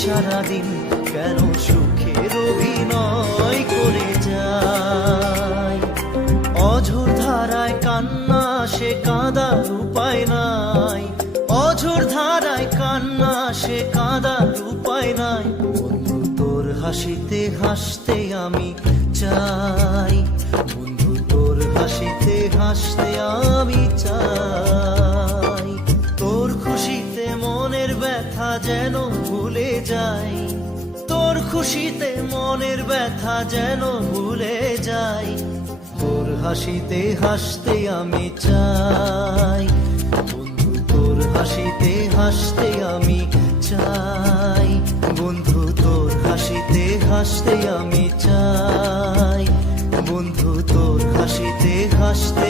সারাদিন কেন সুখের অভিনয় করে যায়। অঝোর ধারায় কান্না সে কাঁদার উপায় নাই, অঝোর ধারায় কান্না সে কাঁদার উপায় নাই। বন্ধু তোর হাসিতে হাসতে আমি চাই, বন্ধু তোর হাসিতে হাসতে আমি চাই। তোর খুশিতে মনের ব্যথা যেন ভুলে যাই, তোর খুশিতে মনের ব্যথা যেন ভুলে যাই। তোর হাসিতে হাসতে আমি চাই, বন্ধু তোর হাসিতে হাসতে আমি চাই। বন্ধু তোর হাসিতে হাসতে আমি চাই, বন্ধু তোর হাসিতে হাসতে